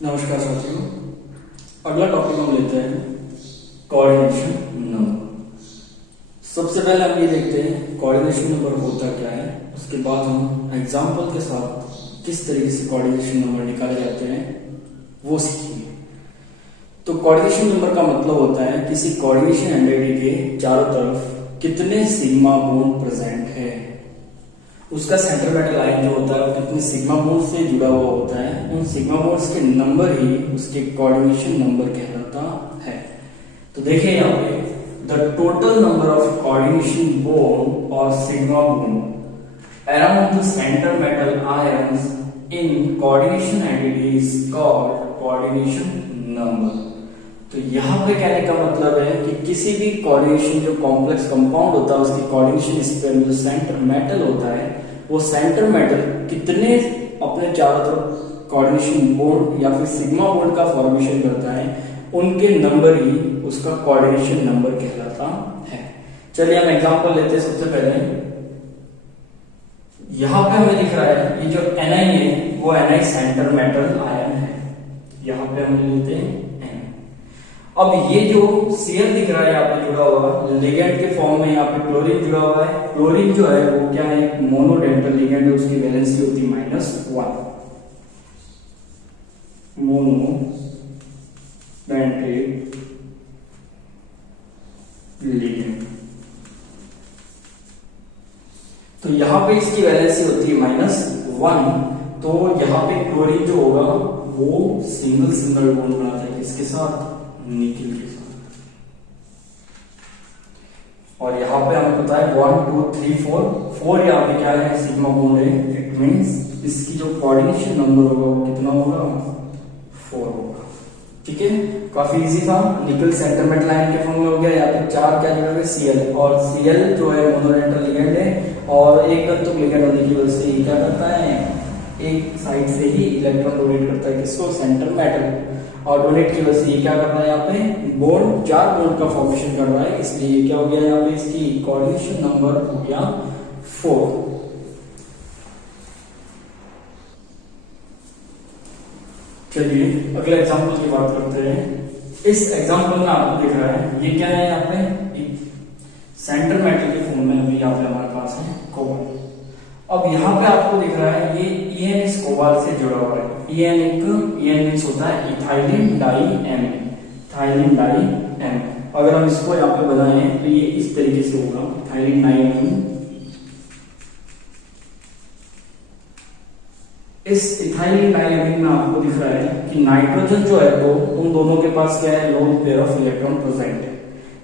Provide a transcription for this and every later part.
नमस्कार साथियों, अगला टॉपिक हम लेते हैं कोऑर्डिनेशन नंबर। सबसे पहले हम ये देखते हैं कोऑर्डिनेशन नंबर होता क्या है, उसके बाद हम एग्जांपल के साथ किस तरीके से कोऑर्डिनेशन नंबर निकाले जाते हैं वो सीखेंगे। तो कोऑर्डिनेशन नंबर का मतलब होता है किसी कोऑर्डिनेशन एंटिटी के चारों तरफ कितने सिग्मा बॉन्ड प्रेजेंट है, उसका सेंटर मेटल लाइन जो होता है वो कितने सिग्मा बॉन्ड से जुड़ा हुआ होता है, उन सिग्मा बॉन्ड्स के नंबर ही उसके कोऑर्डिनेशन नंबर कहलाता है। तो देखिए यहाँ पे the total number of coordination bond और sigma bond around the centre metal ions in coordination entity is called coordination number. तो यहाँ पे कहने का मतलब है कि किसी भी कोऑर्डिनेशन जो कॉम्प्लेक्स कंपाउंड होता है उसकी कोऑर्डिनेशन स्पेयर में जो सेंटर मेटल होता है वो सेंटर मेटल कितने अपने चारों तरफ कोऑर्डिनेशन बॉन्ड या फिर सिग्मा बॉन्ड का फॉर्मेशन करता है, उनके नंबर ही उसका कोऑर्डिनेशन नंबर कहलाता है। चलिए हम एग्जांपल लेते हैं। सबसे पहले यहाँ पे हमें दिख रहा है ये जो Ni है वो Ni सेंटर मेटल आयन है। यहाँ पे हम लेते हैं अब ये जो Cl दिख रहा है यहाँ पे जुड़ा हुआ लिगेंड के फॉर्म में, यहाँ पे क्लोरीन जुड़ा हुआ है। क्लोरीन जो है वो क्या है, मोनोडेंटल लिगेंड है, उसकी वैलेंसी होती है -1। मोनोडेंटेट लिगेंड, तो यहाँ पे इसकी वैलेंसी होती है -1। तो यहाँ पे क्लोरीन जो होगा वो सिंगल बॉन्ड बनाता है इसके साथ, निकल के साथ। और यहाँ पे हमें पता है 1 2 3 4 यहाँ पे क्या है, सिग्मा बॉन्ड है। इट मींस इसकी जो कोऑर्डिनेशन नंबर होगा वो कितना होगा, 4 होगा। ठीक है, काफी इजी था। निकल सेंटर मेटल लाइन के फॉर्म में हो गया। यहाँ पे 4 क्या जुड़े हुए, Cl, और Cl जो है मोनोडेंटल लिगेंड है और एक तंतुक लिगेंड होने की वजह से ये क्या करता है, एक साइड से ही इलेक्ट्रॉन डोनेट करता है किसको, सेंटर मेटल, और डोनेट की वजह से ये क्या कर रहा है, यहाँ पे बॉन्ड 4 बॉन्ड का फॉर्मेशन कर रहा है, इसलिए क्या हो गया यहाँ पे इसकी कोऑर्डिनेशन नंबर हो गया 4। चलिए अगले एग्जांपल की बात करते हैं। इस एग्जांपल में आपको दिख रहा है ये क्या है, यहाँ पे सेंटर मेटल के फॉर्म में अभी यहाँ पे हमारे पास है कोबाल्ट। अब यहाँ पे आपको दिख रहा है ये En इस कोबाल्ट से जुड़ा हुआ है। En मींस होता है ethylene diamine, ethylene diamine. अगर हम इसको यहाँ पे बनाएं तो ये इस तरीके से होगा, इथाइलिन डाई एम। इस इथाइलिन डाइएमिन में आपको दिख रहा है कि नाइट्रोजन जो है वो उन दोनों के पास क्या है, lone pair of electron present है।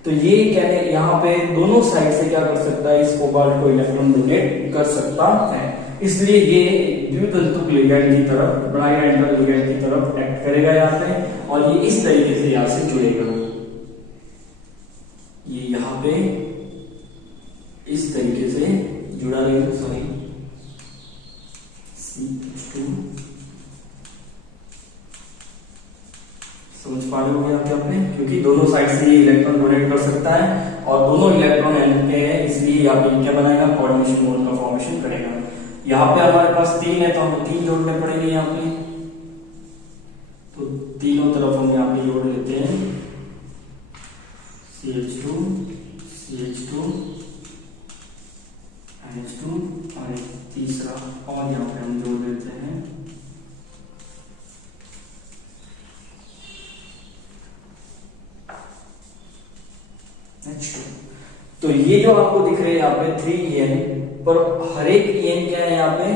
तो ये क्या है, यहाँ पे दोनों साइड से क्या कर सकता है, इस कोबाल्ट को इलेक्ट्रॉन डोनेट कर सकता है। इसलिए ये द्वितंतुक लिगेंड की तरफ, बाइडेंटल लिगेंड की तरफ एक्ट करेगा यहाँ पे, और ये इस तरीके से यहाँ से जुड़ेगा। ये यहाँ पे इस तरीके से जुड़ा रहेगा, सॉरी C2, समझ पा रहे होंगे आप यहाँ पे, क्योंकि दोनों साइड से ये इलेक्ट्रॉन डोनेट कर सकता है और दोनों इलेक्ट्रॉन एन के हैं, इसलिए यहाँ पे क्या बनाएगा, कोऑर्डिनेशन बॉन्ड का फॉर्मेशन करेगा। यहाँ पे हमारे पास 3 है तो हमें 3 जोड़ने पड़ेंगे यहाँ पे, तो तीनों तरफ हम यहाँ पे जोड़ लेते हैं CH2 CH2 NH2 और एक तीसरा, और यहाँ पे हम जोड़ देते हैं H2। तो ये जो आपको दिख रहे हैं यहाँ पे 3En, पर हर एक En क्या है, यहाँ पे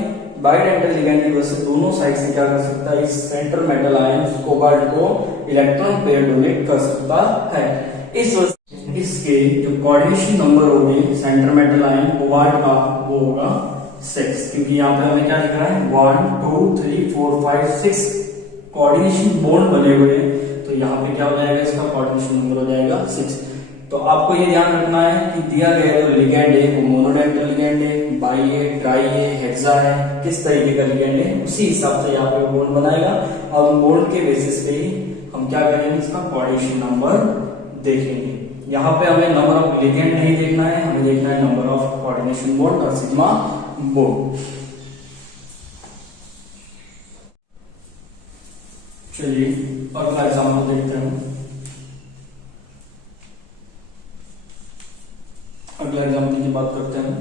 बाइडेंटल लिगेंड की वजह से दोनों साइड से क्या कर सकता है, इस सेंटर मेटल आयन कोबाल्ट को इलेक्ट्रॉन पेयर डोनेट कर सकता है। इस वजह इसके जो कोऑर्डिनेशन नंबर होंगे सेंटर मेटल आयन कोबाल्ट का वो होगा 6, क्योंकि यहाँ पे हमें क्या दिख रहा है 1 2 3 4 5 6 कोऑर्डिनेशन बॉन्ड बने हुए हैं। तो यहाँ पे क्या हो जाएगा, इसका कोऑर्डिनेशन नंबर हो जाएगा 6। तो आपको ये ध्यान रखना है कि दिया गया जो लिगेंड है वो मोनोडेंटल लिगेंड है, बाई है, ट्राई है, हेक्सा है, किस तरीके का लिगेंड है उसी हिसाब से यहाँ पे बॉन्ड बनाएगा, और बॉन्ड के बेसिस पे ही हम क्या करेंगे, इसका कोऑर्डिनेशन नंबर देखेंगे। यहाँ पे हमें नंबर ऑफ लिगेंड नहीं देखना है, हमें देखना है नंबर ऑफ कोऑर्डिनेशन बॉन्ड और सिग्मा बॉन्ड। चलिए अगला एग्जाम्पल देखते हैं। अगला एग्जाम्पल की बात करते हैं।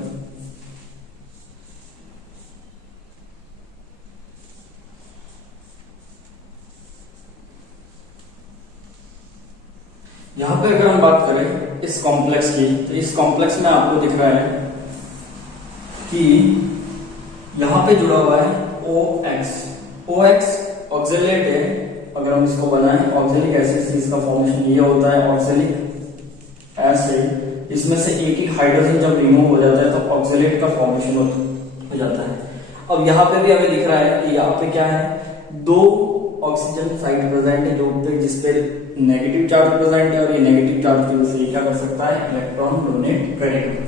यहां पे अगर हम बात करें इस कॉम्प्लेक्स की, तो इस कॉम्प्लेक्स में आपको दिख रहा है कि यहां पे जुड़ा हुआ है OX। OX ऑक्जेलेट है। अगर हम इसको बनाएं ऑक्जेलिक एसिड, इसका फॉर्मेशन ये होता है ऑक्जेलिक एसिड। इसमें से एक हाइड्रोजन जब रिमूव हो जाता है तो ऑक्जेलेट का फॉर्मेशन हो जाता है। अब यहाँ पे भी हमें दिख रहा है कि यहाँ पे क्या है, दो ऑक्सीजन साइड प्रेजेंट है जो पे जिसपे नेगेटिव चार्ज प्रेजेंट है, और ये नेगेटिव चार्ज की वजह से क्या कर सकता है, इलेक्ट्रॉन डोनेट करेगा।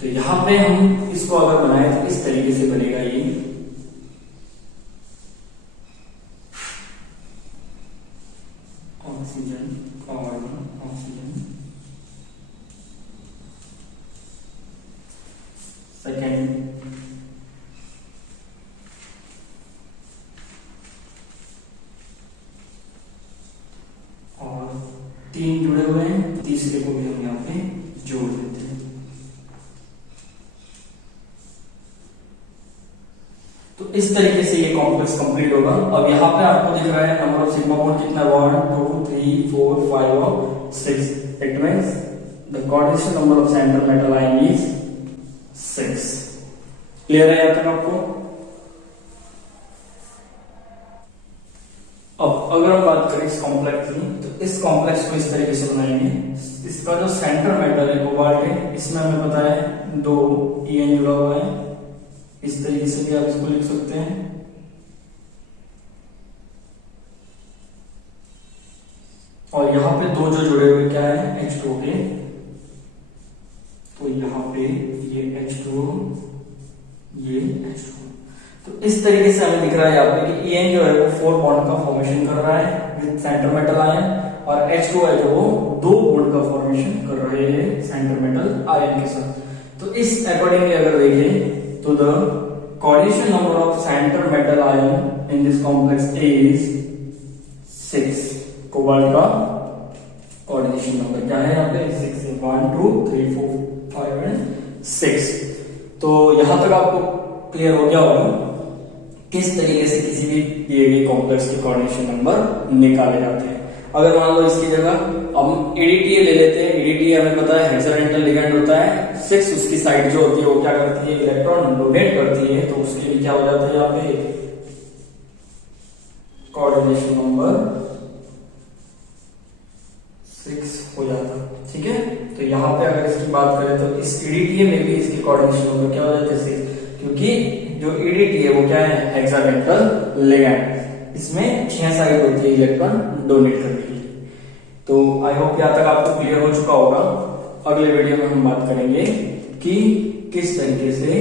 तो यहाँ पे हम इसको अगर बनाए तो इस तरीके से बनेगा ये ऑक्सीजन कार्बन ऑक्सीजन सेकेंड और तीन जुड़े हुए हैं, तीसरे को भी हम यहाँ पे जोड़ देते हैं। तो इस तरीके से ये कॉम्प्लेक्स कंप्लीट होगा। अब यहाँ पे आपको दिख रहा है नंबर ऑफ सिग्मा बॉन्ड कितना, 1 2 3 4 5 और 6। It means the coordination number of centre metal ion is 6। Clear है यहाँ तक आपको? अब अगर हम बात करें इस कॉम्प्लेक्स की, तो इस कॉम्प्लेक्स को इस तरीके से बनाएंगे। इसका जो सेंटर मेटल है कोबाल्ट है, इसमें हमें पता है 2 EN जुड़ा हुआ है। इस तरीके से भी आप इसको लिख सकते हैं। और यहां पे दो जो जुड़े हुए क्या है, H2 के। तो यहां पे ये H2 ये H2। तो इस तरीके से हमें दिख रहा है यहाँ पे कि EN जो है वो 4 बॉन्ड का फॉर्मेशन कर रहा है विद सेंटर मेटल आयन, और H2 है जो वो 2 बॉन्ड का फॉर्मेशन कर रहे हैं सेंटर मेटल आयन के साथ। तो इस अकॉर्डिंगली अगर देखें तो the coordination number of centre metal ion in this complex is 6। Cobalt का कोऑर्डिनेशन नंबर क्या है यहाँ पे, 6 है। 1 2 3 4 5 एंड 6। तो यहां तक आपको क्लियर हो गया होगा किस तरीके से किसी भी दिए गए कॉम्प्लेक्स के कोऑर्डिनेशन नंबर निकाले जाते हैं। अगर मान लो इसकी जगह हम ADTA ले लेते हैं। ADTA हमें पता है हेक्साडेंटल लिगेंड होता है। 6 उसकी साइड जो होती है वो क्या करती है, इलेक्ट्रॉन डोनेट करती है। तो उसके लिए क्या हो जाता है यहाँ पे, कोऑर्डिनेशन नंबर 6 हो जाता है। ठीक है, तो यहाँ पे अगर इसकी बात करें तो इस ADTA में भी इसकी कोऑर्डिनेशन नंबर क्या हो जाता है, 6, क्योंकि जो ADTA है वो क्या है, हेक्साडेंटल लिगेंड। इसमें 6 साइड होती है इलेक्ट्रॉन डोनेट करने के लिए। तो आई होप यहाँ तक आपको क्लियर हो चुका होगा। अगले वीडियो में हम बात करेंगे कि किस तरीके से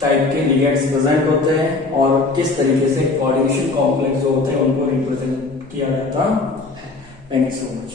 टाइप के लिगेंड्स प्रेजेंट होते हैं और किस तरीके से कोऑर्डिनेशन कॉम्प्लेक्स जो होते हैं उनको रिप्रेजेंट किया जाता है। Thank you so much.